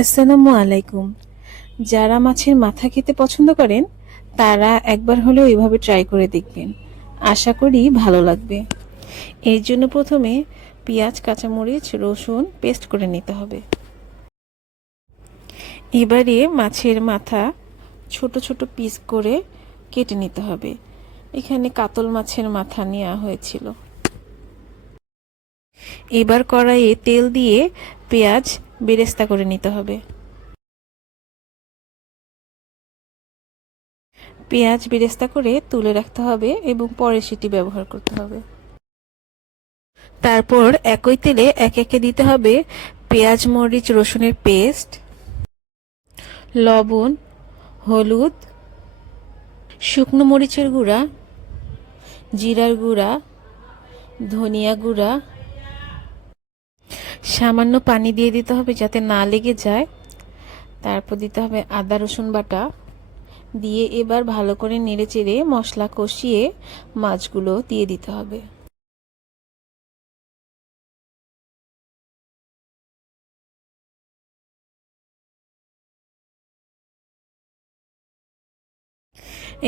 আসসালামু আলাইকুম। যারা মাছের মাথা খেতে পছন্দ করেন, তারা একবার হলেও এভাবে ট্রাই করে দেখবেন। আশা করি ভালো লাগবে। এর জন্য প্রথমে পেঁয়াজ, কাঁচামরিচ, রসুন পেস্ট করে নিতে হবে। এবারে মাছের মাথা ছোট ছোট পিস করে কেটে নিতে হবে। এখানে কাতল মাছের মাথা নেওয়া হয়েছিল। এবার কড়াইয়ে তেল দিয়ে পেঁয়াজ বেরেস্তা করে নিতে হবে। পেঁয়াজ বেরেস্তা করে তুলে রাখতে হবে এবং পরে সেটি ব্যবহার করতে হবে। তারপর একই তেলে এক একে দিতে হবে পেঁয়াজ, মরিচ, রসুনের পেস্ট, লবণ, হলুদ, শুকনো মরিচের গুঁড়া, জিরার গুঁড়া, ধনিয়া গুঁড়া সামান্য পানি দিয়ে দিতে হবে যাতে না লেগে যায়। তারপর দিতে হবে আদা, রসুন বাটা। দিয়ে এবার ভালো করে নেড়ে চেড়ে মশলা কষিয়ে মাছগুলো দিয়ে দিতে হবে।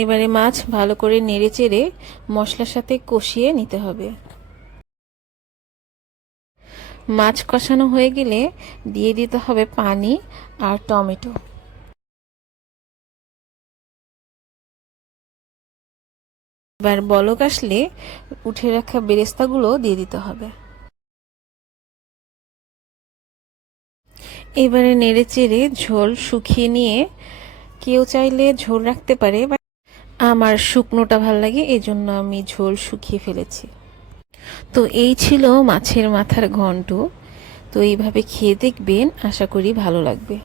এবারে মাছ ভালো করে নেড়ে চেড়ে মশলার সাথে কষিয়ে নিতে হবে। মাছ কষানো হয়ে গেলে দিয়ে দিতে হবে পানি আর টমেটো। এবার বলক আসলে উঠে রাখা বেরেস্তাগুলো দিয়ে দিতে হবে। এবারে নেড়ে চেড়ে ঝোল শুকিয়ে নিয়ে কেউ চাইলে ঝোল রাখতে পারে আমার শুকনোটা ভালো লাগে এই জন্য আমি ঝোল শুকিয়ে ফেলেছি। তো এই ছিল মাছের মাথার ঘন্ট। তো এইভাবে খেয়ে দেখবেন আশা করি ভালো লাগবে।